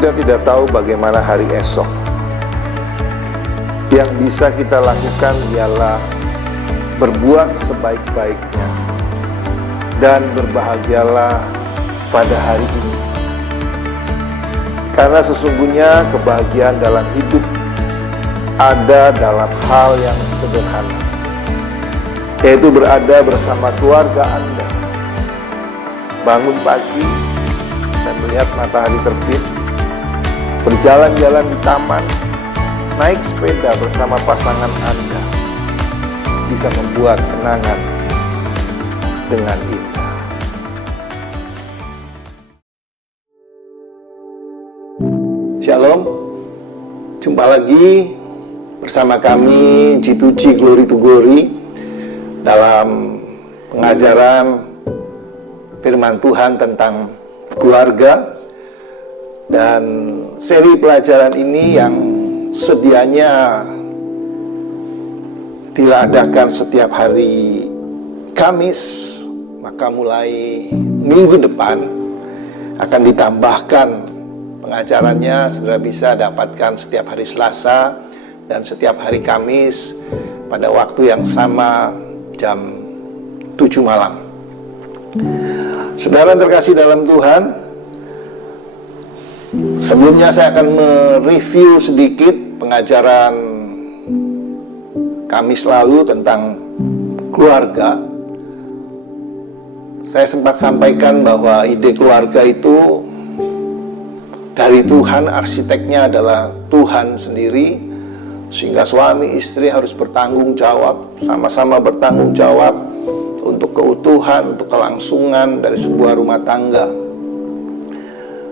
Kita tidak tahu bagaimana hari esok. Yang bisa kita lakukan ialah berbuat sebaik-baiknya dan berbahagialah pada hari ini. Karena sesungguhnya kebahagiaan dalam hidup ada dalam hal yang sederhana, yaitu berada bersama keluarga Anda, bangun pagi dan melihat matahari terbit, berjalan-jalan di taman, naik sepeda bersama pasangan Anda, bisa membuat kenangan dengan indah. Shalom, jumpa lagi bersama kami G2G Glory to Glory dalam pengajaran firman Tuhan tentang keluarga. Dan seri pelajaran ini yang sedianya diadakan setiap hari Kamis, maka mulai minggu depan akan ditambahkan pengajarannya. Saudara bisa dapatkan setiap hari Selasa dan setiap hari Kamis pada waktu yang sama, jam 7 malam. Saudara terkasih dalam Tuhan, sebelumnya saya akan mereview sedikit pengajaran Kamis lalu tentang keluarga. Saya sempat sampaikan bahwa ide keluarga itu dari Tuhan, arsiteknya adalah Tuhan sendiri, sehingga suami istri harus bertanggung jawab, sama-sama bertanggung jawab untuk keutuhan, untuk kelangsungan dari sebuah rumah tangga.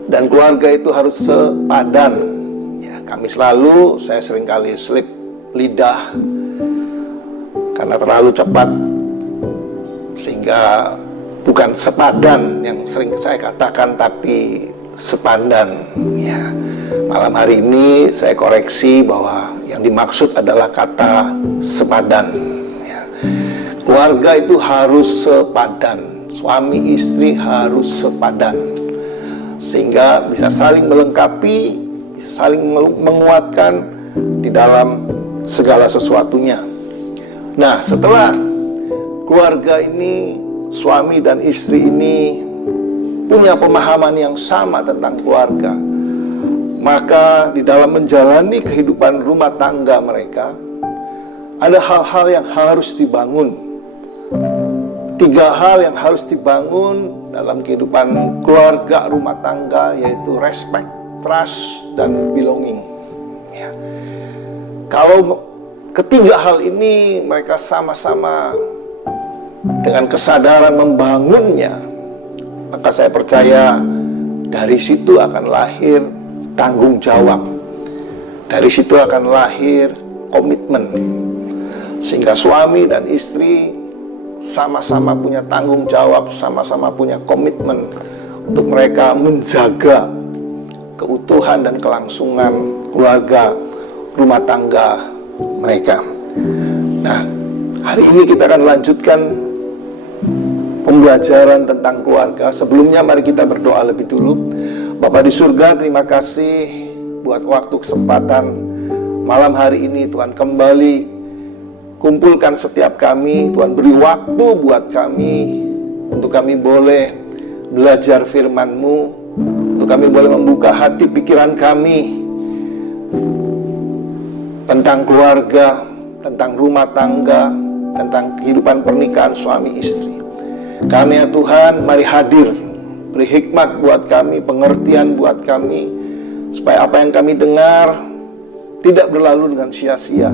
Dan keluarga itu harus sepadan. Ya, Kamis lalu saya seringkali selip lidah karena terlalu cepat, sehingga bukan sepadan yang sering saya katakan, tapi sepadan. Ya, malam hari ini saya koreksi bahwa yang dimaksud adalah kata sepadan. Ya, keluarga itu harus sepadan, suami istri harus sepadan, sehingga bisa saling melengkapi, bisa saling menguatkan di dalam segala sesuatunya. Nah, setelah keluarga ini, suami dan istri ini punya pemahaman yang sama tentang keluarga, maka di dalam menjalani kehidupan rumah tangga mereka, ada hal-hal yang harus dibangun. 3 hal yang harus dibangun dalam kehidupan keluarga rumah tangga, yaitu respect, trust, dan belonging. Ya. Kalau ketiga hal ini mereka sama-sama dengan kesadaran membangunnya, maka saya percaya dari situ akan lahir tanggung jawab, dari situ akan lahir komitmen, sehingga suami dan istri sama-sama punya tanggung jawab, sama-sama punya komitmen untuk mereka menjaga keutuhan dan kelangsungan keluarga rumah tangga mereka. Nah, hari ini kita akan lanjutkan pembelajaran tentang keluarga. Sebelumnya mari kita berdoa lebih dulu. Bapa di surga, terima kasih buat waktu kesempatan malam hari ini. Tuhan kembali kumpulkan setiap kami, Tuhan beri waktu buat kami, untuk kami boleh belajar firman-Mu, untuk kami boleh membuka hati pikiran kami tentang keluarga, tentang rumah tangga, tentang kehidupan pernikahan suami istri. Karena Tuhan, mari hadir, beri hikmat buat kami, pengertian buat kami, supaya apa yang kami dengar tidak berlalu dengan sia-sia,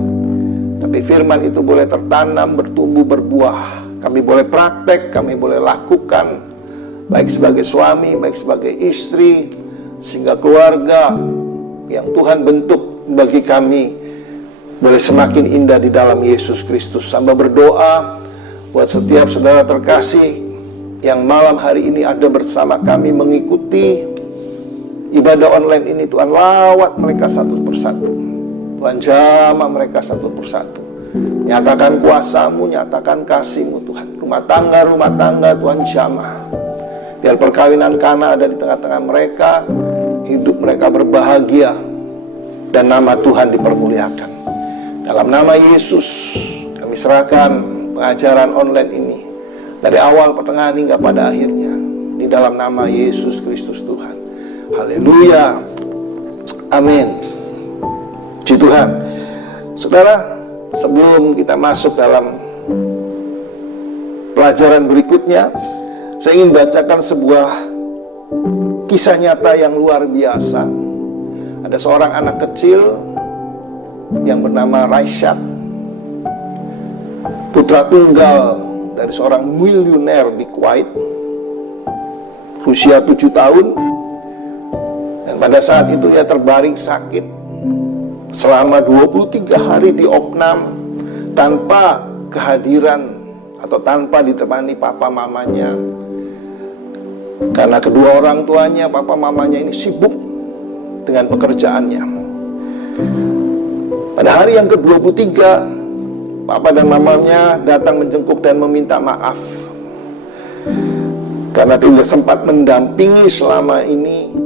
tapi firman itu boleh tertanam, bertumbuh, berbuah. Kami boleh praktek, kami boleh lakukan, baik sebagai suami, baik sebagai istri, sehingga keluarga yang Tuhan bentuk bagi kami boleh semakin indah di dalam Yesus Kristus. Sambil berdoa buat setiap saudara terkasih yang malam hari ini ada bersama kami mengikuti ibadah online ini. Tuhan lawat mereka satu persatu, Tuhan jamah mereka satu persatu. Nyatakan kuasa-Mu, nyatakan kasih-Mu Tuhan. Rumah tangga Tuhan jamah. Biar perkawinan Kana ada di tengah-tengah mereka, hidup mereka berbahagia, dan nama Tuhan dipermuliakan. Dalam nama Yesus, kami serahkan pengajaran online ini dari awal, pertengahan, hingga pada akhirnya, di dalam nama Yesus Kristus Tuhan. Haleluya. Amin. Puji Tuhan. Saudara, sebelum kita masuk dalam pelajaran berikutnya, saya ingin bacakan sebuah kisah nyata yang luar biasa. Ada seorang anak kecil yang bernama Raishad, putra tunggal dari seorang miliuner di Kuwait, usia 7 tahun. Dan pada saat itu ia terbaring sakit selama 23 hari di opnam, tanpa kehadiran atau tanpa ditemani papa mamanya, karena kedua orang tuanya, papa mamanya ini sibuk dengan pekerjaannya. Pada hari yang ke-23, papa dan mamanya datang menjenguk dan meminta maaf karena tidak sempat mendampingi selama ini.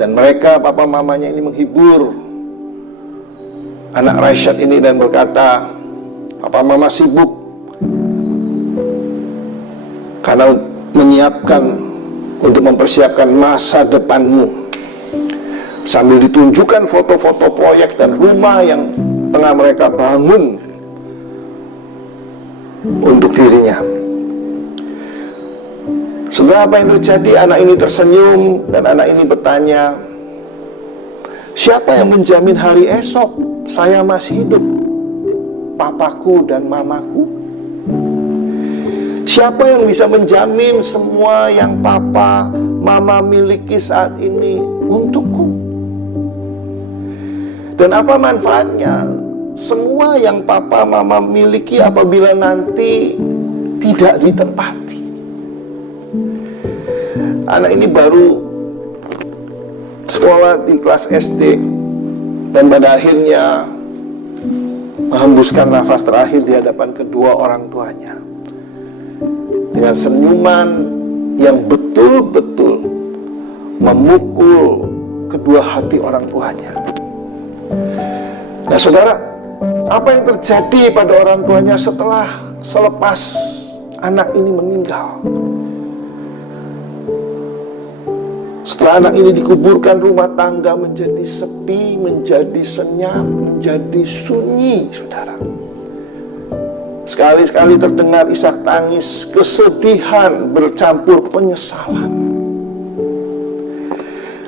Dan mereka, papa mamanya ini, menghibur anak Raishad ini dan berkata, papa mama sibuk karena untuk mempersiapkan masa depanmu. Sambil ditunjukkan foto-foto proyek dan rumah yang tengah mereka bangun untuk dirinya. Saudara, apa yang terjadi? Anak ini tersenyum dan anak ini bertanya, siapa yang menjamin hari esok saya masih hidup? Papaku dan mamaku? Siapa yang bisa menjamin semua yang papa, mama miliki saat ini untukku? Dan apa manfaatnya semua yang papa, mama miliki apabila nanti tidak ditempati? Anak ini baru sekolah di kelas SD, dan pada akhirnya menghembuskan nafas terakhir di hadapan kedua orang tuanya dengan senyuman yang betul-betul memukul kedua hati orang tuanya. Nah saudara, apa yang terjadi pada orang tuanya selepas anak ini meninggal? Setelah anak ini dikuburkan, rumah tangga menjadi sepi, menjadi senyap, menjadi sunyi, saudara. Sekali-sekali terdengar isak tangis, kesedihan bercampur penyesalan.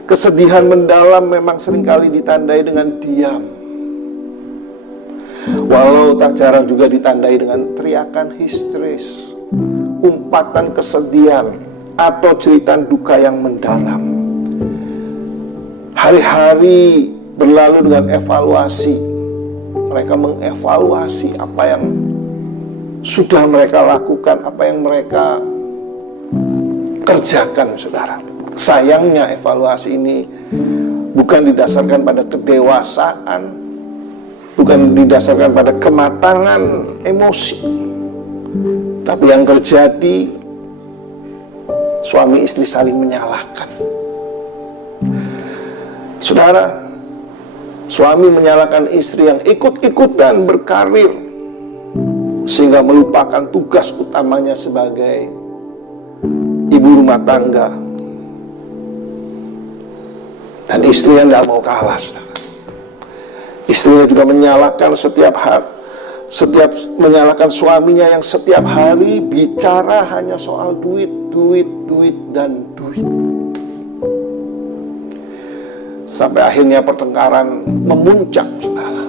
Kesedihan mendalam memang seringkali ditandai dengan diam, walau tak jarang juga ditandai dengan teriakan histeris, umpatan kesedihan, atau cerita duka yang mendalam. Hari-hari berlalu dengan evaluasi. Mereka mengevaluasi apa yang sudah mereka lakukan, apa yang mereka kerjakan, saudara. Sayangnya evaluasi ini bukan didasarkan pada kedewasaan, bukan didasarkan pada kematangan emosi, tapi yang terjadi, suami istri saling menyalahkan. Saudara, suami menyalahkan istri yang ikut-ikutan berkarir sehingga melupakan tugas utamanya sebagai ibu rumah tangga. Dan istri yang tidak mau kalah, saudara. Istrinya juga menyalahkan menyalahkan suaminya yang setiap hari bicara hanya soal duit, dan duit. Sampai akhirnya pertengkaran memuncak, saudara.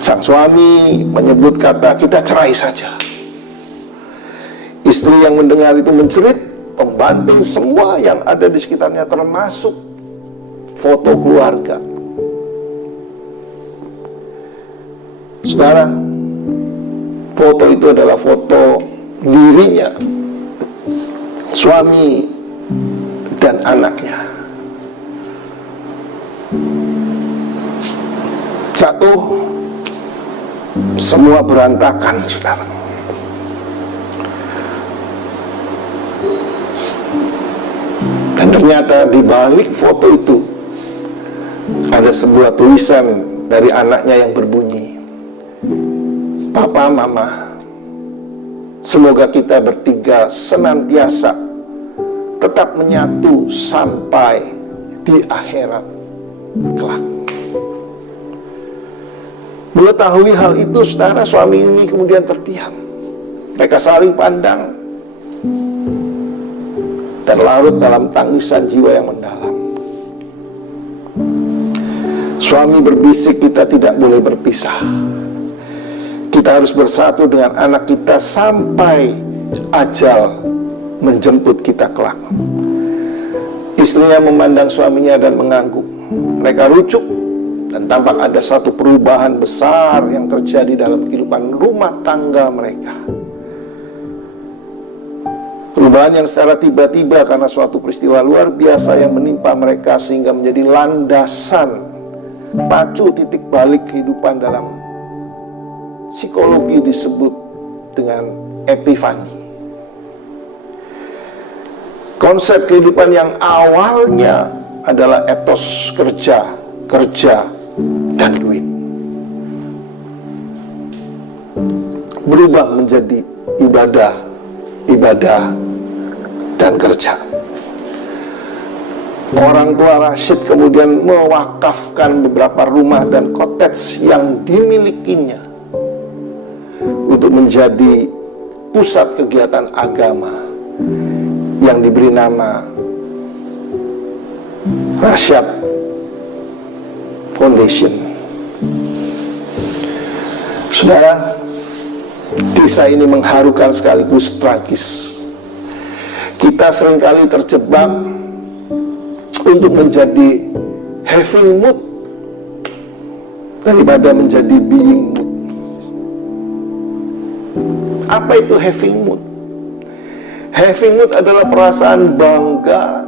Sang suami menyebut kata, kita cerai saja. Istri yang mendengar itu menjerit, membanting semua yang ada di sekitarnya, termasuk foto keluarga. Saudara, foto itu adalah foto dirinya, suami, dan anaknya. Jatuh, semua berantakan, saudara. Dan ternyata di balik foto itu ada sebuah tulisan dari anaknya yang berbunyi, "Papa, Mama, semoga kita bertiga senantiasa tetap menyatu sampai di akhirat kelak." Mengetahui hal itu, saudara, suami ini kemudian terdiam. Mereka saling pandang dan larut dalam tangisan jiwa yang mendalam. Suami berbisik, "Kita tidak boleh berpisah. Kita harus bersatu dengan anak kita sampai ajal menjemput kita kelak." Istrinya memandang suaminya dan mengangguk. Mereka rujuk dan tampak ada satu perubahan besar yang terjadi dalam kehidupan rumah tangga mereka. Perubahan yang secara tiba-tiba karena suatu peristiwa luar biasa yang menimpa mereka, sehingga menjadi landasan pacu titik balik kehidupan. Dalam psikologi disebut dengan epifani. Konsep kehidupan yang awalnya adalah etos kerja, dan duit berubah menjadi ibadah, dan kerja. Orang tua Rashid kemudian mewakafkan beberapa rumah dan cottage yang dimilikinya untuk menjadi pusat kegiatan agama yang diberi nama Rashid Foundation. Saudara, kisah ini mengharukan sekaligus tragis. Kita seringkali terjebak untuk menjadi having mood daripada menjadi being mood. Apa itu having mood? Having mood adalah perasaan bangga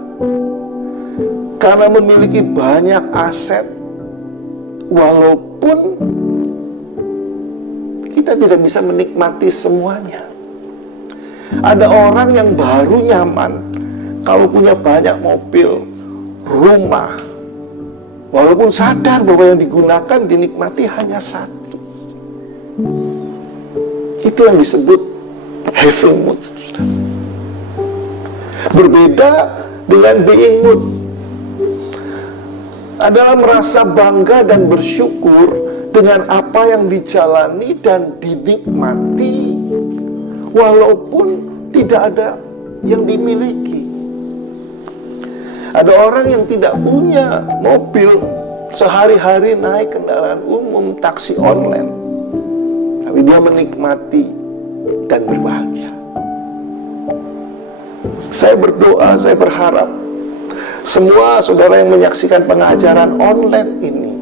karena memiliki banyak aset, walaupun kita tidak bisa menikmati semuanya. Ada orang yang baru nyaman kalau punya banyak mobil, rumah, walaupun sadar bahwa yang digunakan, dinikmati hanya satu. Itu yang disebut having mood. Berbeda dengan being mood, adalah merasa bangga dan bersyukur dengan apa yang dijalani dan dinikmati, walaupun tidak ada yang dimiliki. Ada orang yang tidak punya mobil, sehari-hari naik kendaraan umum, taksi online, tapi dia menikmati dan berbahagia. Saya berdoa, saya berharap semua saudara yang menyaksikan pengajaran online ini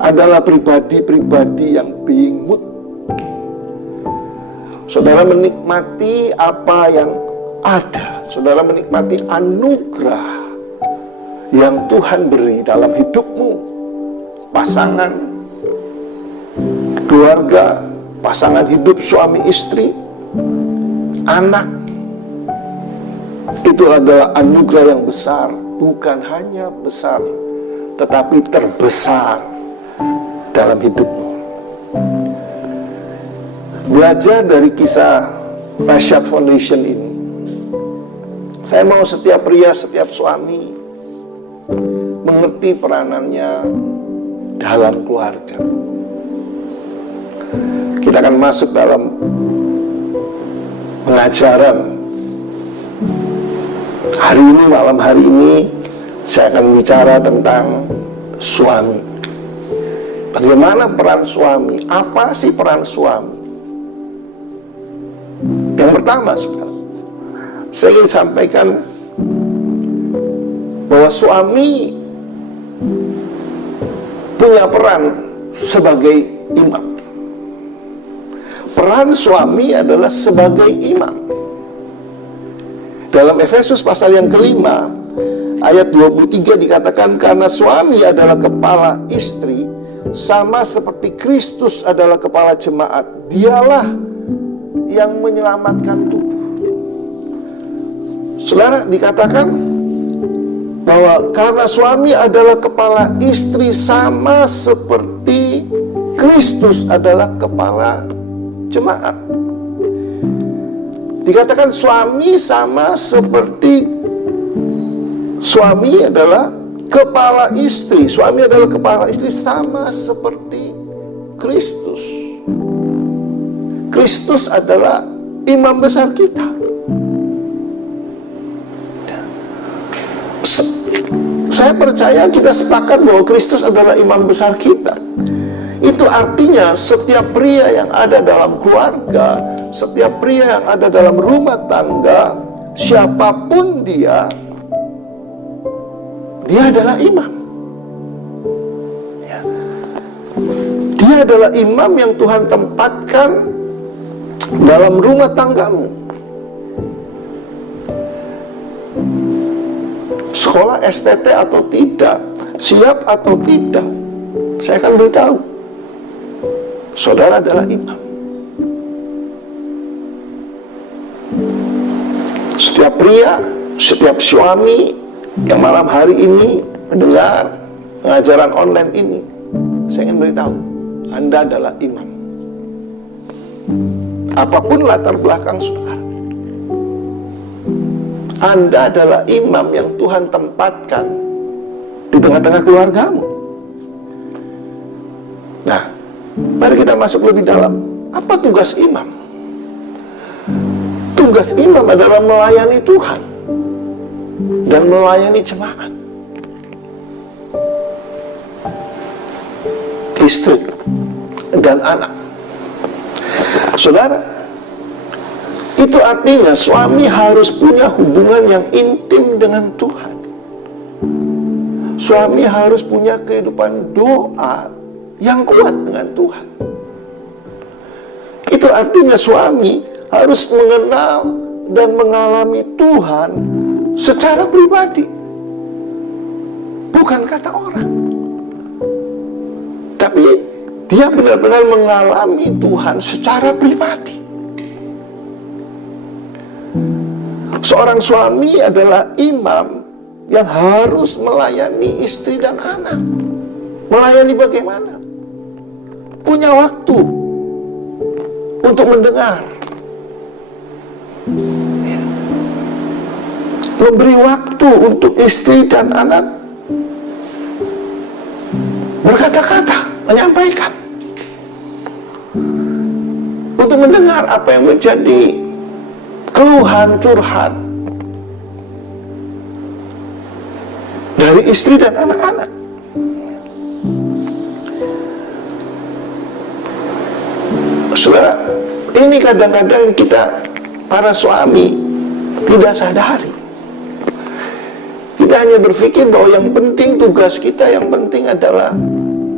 adalah pribadi-pribadi yang being mood. Saudara menikmati apa yang ada. Saudara menikmati anugerah yang Tuhan beri dalam hidupmu. Pasangan, keluarga, pasangan hidup suami istri, anak. Itu adalah anugerah yang besar. Bukan hanya besar, tetapi terbesar dalam hidupmu. Belajar dari kisah Rashid Foundation ini, saya mau setiap pria, setiap suami mengerti peranannya dalam keluarga. Kita akan masuk dalam pengajaran hari ini, malam hari ini. Saya akan bicara tentang suami. Bagaimana peran suami? Apa sih peran suami? Yang pertama, saudara, saya ingin sampaikan bahwa suami punya peran sebagai imam. Peran suami adalah sebagai imam. Dalam Efesus pasal yang kelima, ayat 23 dikatakan, karena suami adalah kepala istri, sama seperti Kristus adalah kepala jemaat, dialah yang menyelamatkan tubuh. Saudara, dikatakan bahwa karena suami adalah kepala istri sama seperti Kristus adalah kepala jemaat. Dikatakan suami sama seperti, suami adalah kepala istri. Suami adalah kepala istri sama seperti Kristus. Kristus adalah imam besar kita. Saya percaya kita sepakat bahwa Kristus adalah imam besar kita. Itu artinya setiap pria yang ada dalam keluarga, setiap pria yang ada dalam rumah tangga, siapapun dia adalah imam. Ya. Dia adalah imam yang Tuhan tempatkan dalam rumah tanggamu. Sekolah STT atau tidak, siap atau tidak, saya akan beritahu, saudara adalah imam. Setiap pria, setiap suami yang malam hari ini mendengar pengajaran online ini, saya ingin beritahu, Anda adalah imam. Apapun latar belakang saudara, Anda adalah imam yang Tuhan tempatkan di tengah-tengah keluargamu. Nah, mari kita masuk lebih dalam. Apa tugas imam? Tugas imam adalah melayani Tuhan dan melayani jemaat, istri dan anak. Saudara, itu artinya suami harus punya hubungan yang intim dengan Tuhan. Suami harus punya kehidupan doa yang kuat dengan Tuhan. Itu artinya suami harus mengenal dan mengalami Tuhan secara pribadi, bukan kata orang, tapi dia benar-benar mengalami Tuhan secara pribadi. Seorang suami adalah imam yang harus melayani istri dan anak. Melayani bagaimana? Punya waktu untuk mendengar, memberi waktu untuk istri dan anak berkata-kata, menyampaikan, untuk mendengar apa yang menjadi keluhan, curhat dari istri dan anak-anak. Saudara, ini kadang-kadang kita para suami tidak sadari. Kita hanya berpikir bahwa yang penting tugas kita, yang penting adalah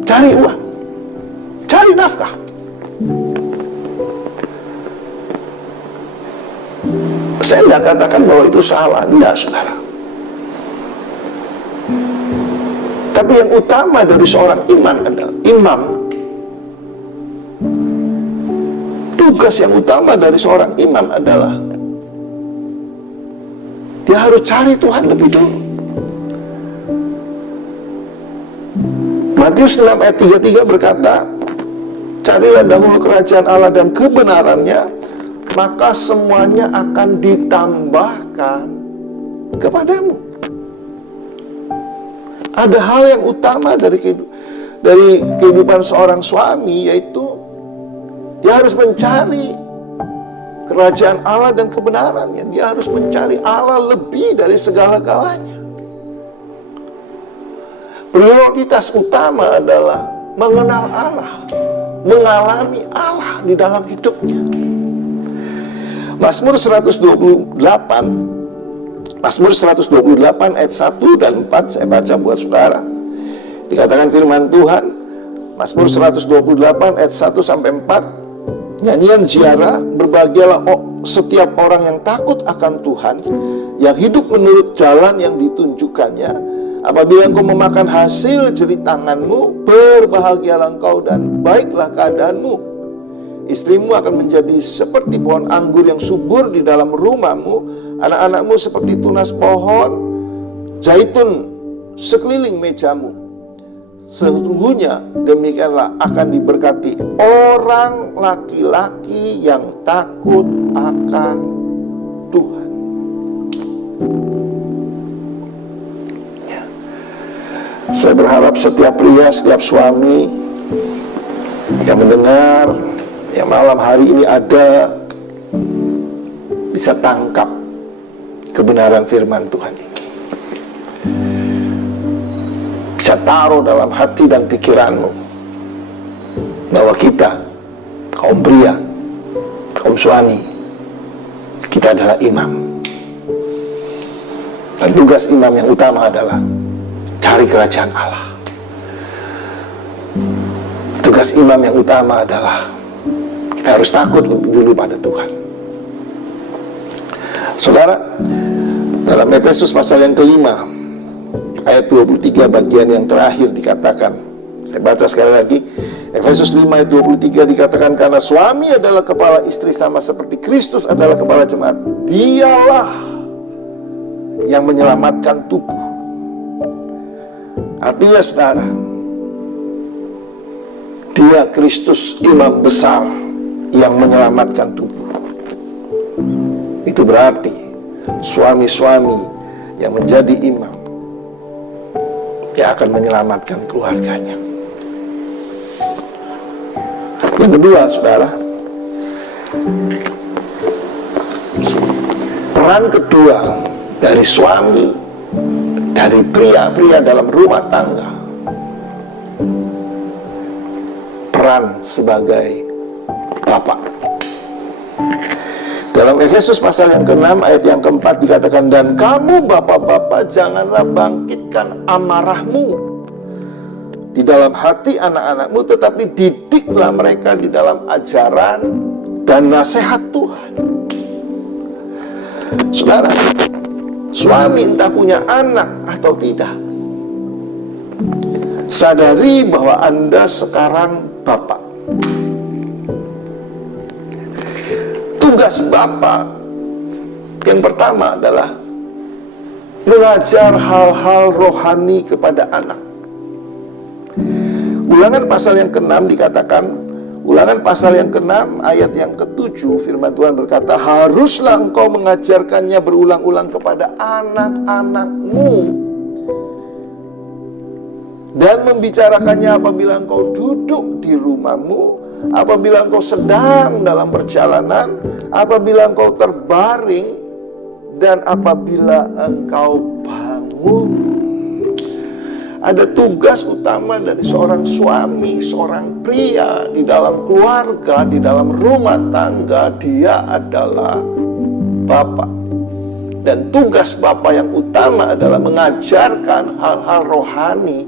cari uang, cari nafkah. Saya tidak katakan bahwa itu salah, tidak saudara. Tapi yang utama dari seorang imam adalah tugas yang utama dari seorang imam adalah dia harus cari Tuhan lebih dulu. Matius 6 ayat 33 berkata, carilah dahulu kerajaan Allah dan kebenarannya, maka semuanya akan ditambahkan kepadamu. Ada hal yang utama dari kehidupan seorang suami, yaitu dia harus mencari kerajaan Allah dan kebenarannya. Dia harus mencari Allah lebih dari segala-galanya. Prioritas utama adalah mengenal Allah, mengalami Allah di dalam hidupnya. Mazmur 128 ayat 1 dan 4 saya baca buat saudara. Dikatakan firman Tuhan, Mazmur 128 ayat 1 sampai 4, nyanyian ziarah, berbahagialah setiap orang yang takut akan Tuhan, yang hidup menurut jalan yang ditunjukkannya. Apabila engkau memakan hasil jerih tanganmu, berbahagialah engkau dan baiklah keadaanmu. Istrimu akan menjadi seperti pohon anggur yang subur di dalam rumahmu, anak-anakmu seperti tunas pohon zaitun sekeliling mejamu. Sesungguhnya demikianlah akan diberkati orang laki-laki yang takut akan Tuhan. Ya. Saya berharap setiap pria, setiap suami yang mendengar, yang malam hari ini ada, bisa tangkap kebenaran firman Tuhan ini. Bisa taruh dalam hati dan pikiranmu bahwa kita, kaum pria, kaum suami, kita adalah imam. Dan tugas imam yang utama adalah cari kerajaan Allah. Tugas imam yang utama adalah kita harus takut lebih dulu pada Tuhan. Saudara, dalam Efesus pasal yang kelima, ayat 23 bagian yang terakhir dikatakan, saya baca sekali lagi, Efesus 5 ayat 23 dikatakan, karena suami adalah kepala istri sama seperti Kristus adalah kepala jemaat. Dialah yang menyelamatkan tubuh. Artinya saudara, Dia Kristus imam besar yang menyelamatkan tubuh. Itu berarti suami-suami yang menjadi imam, dia akan menyelamatkan keluarganya. Yang kedua, saudara, peran kedua dari suami, dari pria-pria dalam rumah tangga, peran sebagai bapak. Dalam Efesus pasal yang ke-6 ayat yang ke-4 dikatakan, dan kamu bapak-bapak janganlah bangkitkan amarahmu di dalam hati anak-anakmu, tetapi didiklah mereka di dalam ajaran dan nasihat Tuhan. Saudara, suami entah punya anak atau tidak, sadari bahwa Anda sekarang bapak. Tugas bapak yang pertama adalah mengajar hal-hal rohani kepada anak. Ulangan pasal yang ke-6 dikatakan, Ulangan pasal yang ke-6 ayat yang ke-7, firman Tuhan berkata, haruslah engkau mengajarkannya berulang-ulang kepada anak-anakmu dan membicarakannya apabila engkau duduk di rumahmu, apabila engkau sedang dalam perjalanan, apabila engkau terbaring, dan apabila engkau bangun. Ada tugas utama dari seorang suami, seorang pria di dalam keluarga, di dalam rumah tangga. Dia adalah bapak. Dan tugas bapak yang utama adalah mengajarkan hal-hal rohani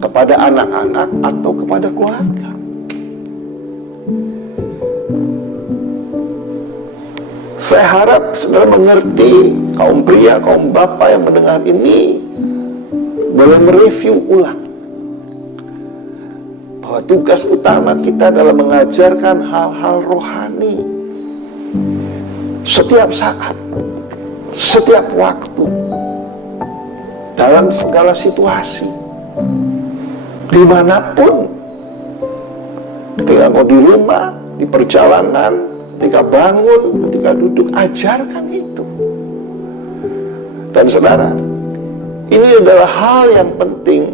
kepada anak-anak atau kepada keluarga. Saya harap saudara mengerti, kaum pria, kaum bapak yang mendengar ini boleh mereview ulang bahwa tugas utama kita adalah mengajarkan hal-hal rohani setiap saat, setiap waktu, dalam segala situasi, dimanapun. Ketika kau di rumah, di perjalanan, ketika bangun, ketika duduk, ajarkan itu. Dan saudara, ini adalah hal yang penting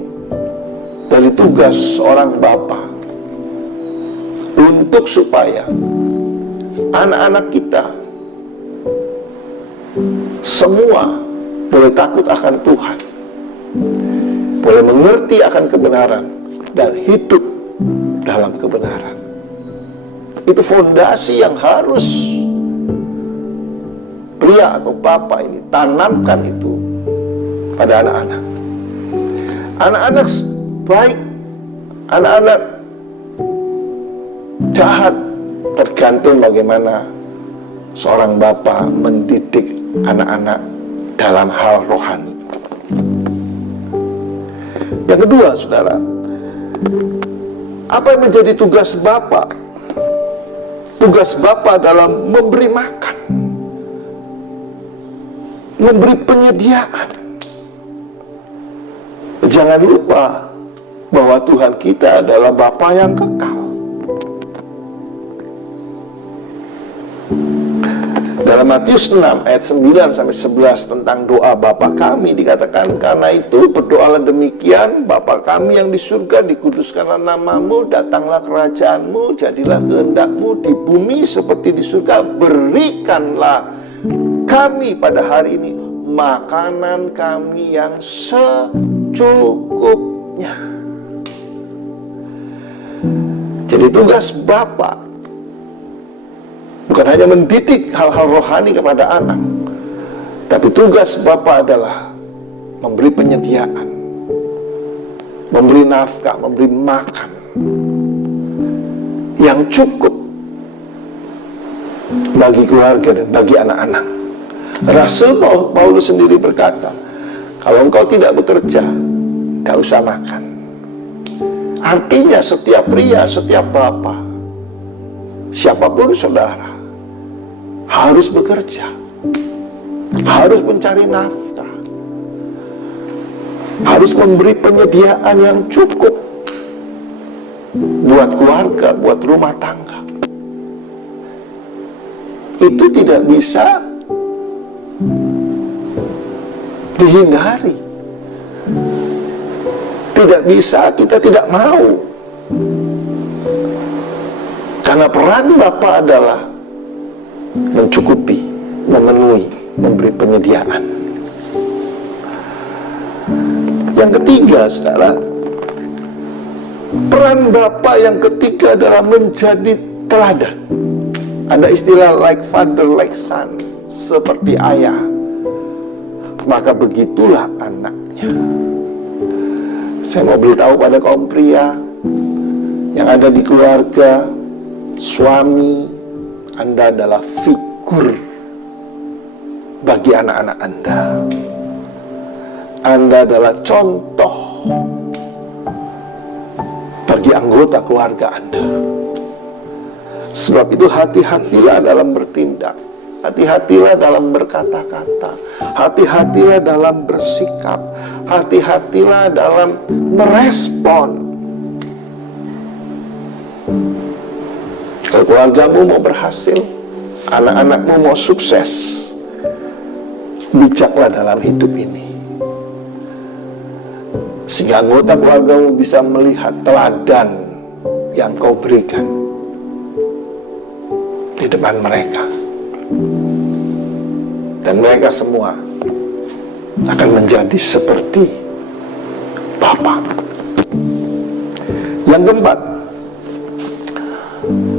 dari tugas seorang bapak, untuk supaya anak-anak kita semua boleh takut akan Tuhan, boleh mengerti akan kebenaran, dan hidup dalam kebenaran. Itu fondasi yang harus pria atau bapak ini tanamkan itu pada anak-anak. Anak-anak baik, anak-anak jahat, tergantung bagaimana seorang bapak mendidik anak-anak dalam hal rohani. Yang kedua, saudara, apa yang menjadi tugas bapak? Tugas bapak dalam memberi makan, memberi penyediaan. Jangan lupa bahwa Tuhan kita adalah Bapa yang kekal. Dalam Matius 6 ayat 9 sampai 11 tentang doa Bapa kami dikatakan, karena itu berdoalah demikian, Bapa kami yang di surga, dikuduskanlah namamu, datanglah kerajaanmu, jadilah kehendakmu di bumi seperti di surga. Berikanlah kami pada hari ini makanan kami yang secukupnya. Jadi tugas Bapa bukan hanya mendidik hal-hal rohani kepada anak, tapi tugas Bapa adalah memberi penyediaan, memberi nafkah, memberi makan yang cukup bagi keluarga dan bagi anak-anak. Rasul Paulus sendiri berkata, kalau engkau tidak bekerja, gak usah makan. Artinya setiap pria, setiap bapak, siapapun saudara, harus bekerja, harus mencari nafkah, harus memberi penyediaan yang cukup buat keluarga, buat rumah tangga. Itu tidak bisa dihindari, tidak bisa, kita tidak mau, karena peran Bapa adalah mencukupi, memenuhi, memberi penyediaan. Yang ketiga, saudara, peran Bapa yang ketiga adalah menjadi teladan. Ada istilah like father, like son, seperti ayah, maka begitulah anaknya. Saya mau beritahu pada kaum pria yang ada di keluarga, suami Anda adalah figur bagi anak-anak Anda. Anda adalah contoh bagi anggota keluarga Anda. Sebab itu hati-hatilah dalam bertindak, hati-hatilah dalam berkata-kata, hati-hatilah dalam bersikap, hati-hatilah dalam merespon. Kalau keluargamu mau berhasil, anak-anakmu mau sukses, bijaklah dalam hidup ini, sehingga anggota keluargamu bisa melihat teladan yang kau berikan di depan mereka. Dan mereka semua akan menjadi seperti Bapa. Yang keempat,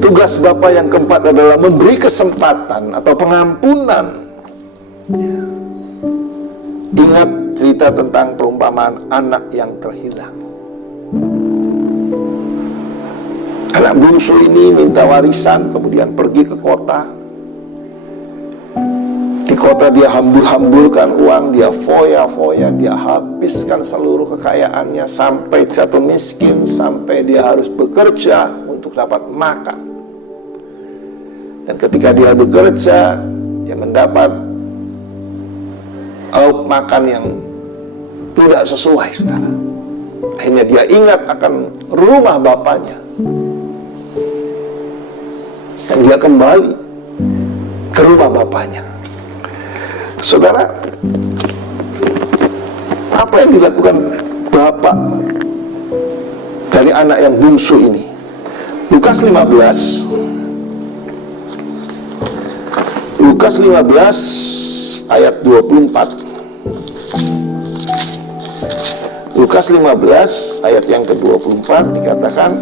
tugas Bapa yang keempat adalah memberi kesempatan atau pengampunan. Ingat cerita tentang perumpamaan anak yang terhilang. Anak bungsu ini minta warisan, kemudian pergi ke kota. Di kota dia hambur-hamburkan uang, dia foya-foya, dia habiskan seluruh kekayaannya sampai jatuh miskin, sampai dia harus bekerja untuk dapat makan. Dan ketika dia bekerja, dia mendapat lauk makan yang tidak sesuai, saudara. Akhirnya dia ingat akan rumah bapaknya, dan dia kembali ke rumah bapaknya. Saudara, apa yang dilakukan bapak dari anak yang bungsu ini? Lukas 15 ayat 24. Lukas 15 ayat yang ke-24 dikatakan,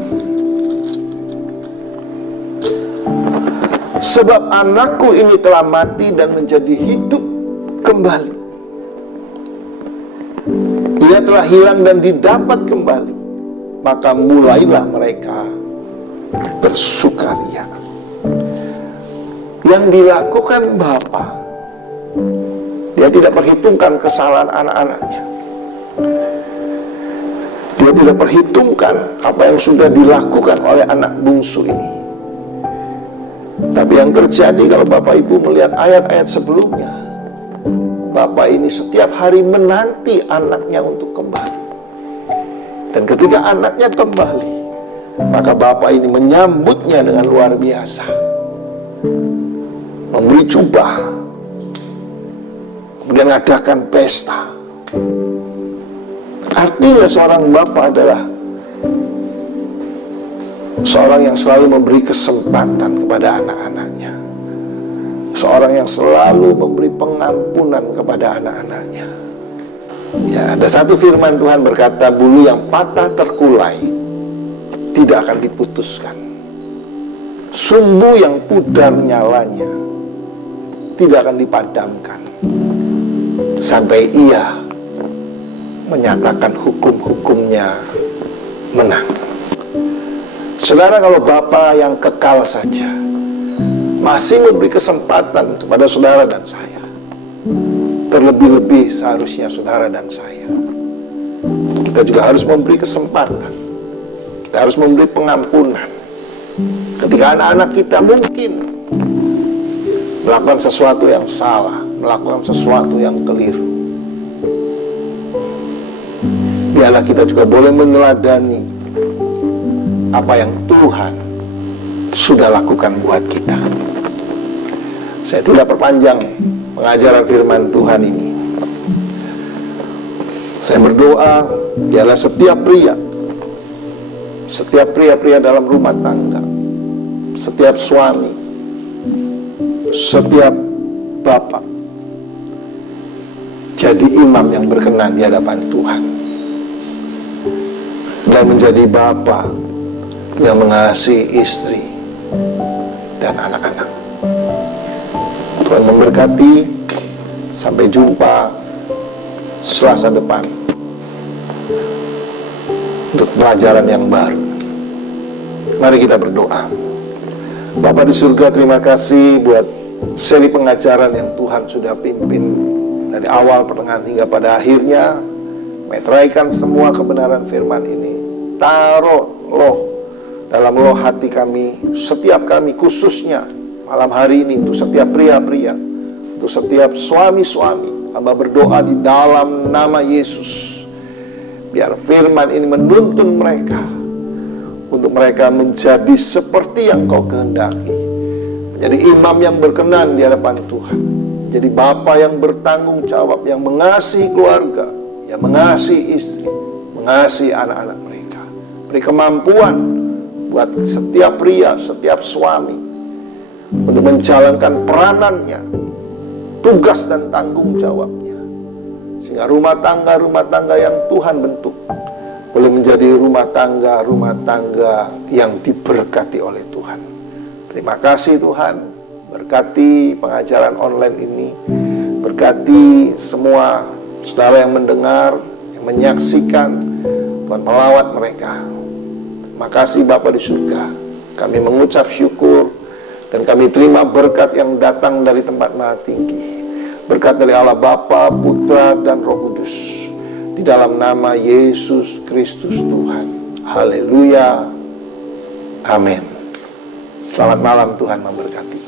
sebab anakku ini telah mati dan menjadi hidup kembali. Ia telah hilang dan didapat kembali. Maka mulailah mereka bersukaria. Yang dilakukan Bapa, dia tidak perhitungkan kesalahan anak-anaknya. Dia tidak perhitungkan apa yang sudah dilakukan oleh anak bungsu ini. Tapi yang terjadi kalau Bapak Ibu melihat ayat-ayat sebelumnya, Bapak ini setiap hari menanti anaknya untuk kembali. Dan ketika anaknya kembali, maka bapak ini menyambutnya dengan luar biasa, memberi jubah, kemudian adakan pesta. Artinya seorang bapak adalah seorang yang selalu memberi kesempatan kepada anak-anaknya, seorang yang selalu memberi pengampunan kepada anak-anaknya. Ya, ada satu firman Tuhan berkata, bulu yang patah terkulai tidak akan diputuskan, sumbu yang pudar nyalanya tidak akan dipadamkan sampai ia menyatakan hukum-hukumnya menang. Saudara, kalau Bapa yang kekal saja masih memberi kesempatan kepada saudara dan saya, terlebih-lebih seharusnya saudara dan saya, kita juga harus memberi kesempatan. Kita harus memberi pengampunan ketika anak-anak kita mungkin melakukan sesuatu yang salah, melakukan sesuatu yang keliru. Biarlah kita juga boleh meneladani apa yang Tuhan sudah lakukan buat kita. Saya tidak perpanjang pengajaran firman Tuhan ini. Saya berdoa, biarlah setiap pria dalam rumah tangga, setiap suami, setiap bapak, jadi imam yang berkenan di hadapan Tuhan, dan menjadi bapak yang mengasihi istri dan anak-anak. Tuhan memberkati. Sampai jumpa Selasa depan untuk pelajaran yang baru. Mari kita berdoa. Bapa di surga, terima kasih buat seri pengajaran yang Tuhan sudah pimpin dari awal, pertengahan hingga pada akhirnya. Meteraikan semua kebenaran firman ini, taruh dalam loh hati kami, setiap kami, khususnya malam hari ini untuk setiap pria-pria, untuk setiap suami-suami. Hamba berdoa di dalam nama Yesus, biar firman ini menuntun mereka untuk mereka menjadi seperti yang Kau kehendaki, menjadi imam yang berkenan di hadapan Tuhan, menjadi bapa yang bertanggung jawab, yang mengasihi keluarga, yang mengasihi istri, mengasihi anak-anak mereka. Beri kemampuan buat setiap pria, setiap suami untuk menjalankan peranannya, tugas dan tanggung jawabnya, sehingga rumah tangga yang Tuhan bentuk boleh menjadi rumah tangga yang diberkati oleh Tuhan. Terima kasih Tuhan. Berkati pengajaran online ini, berkati semua saudara yang mendengar, yang menyaksikan. Tuhan melawat mereka. Terima kasih Bapa di surga. Kami mengucap syukur dan kami terima berkat yang datang dari tempat maha tinggi. Berkat dari Allah Bapa, Putra, dan Roh Kudus. Di dalam nama Yesus Kristus Tuhan. Haleluya. Amin. Selamat malam, Tuhan memberkati.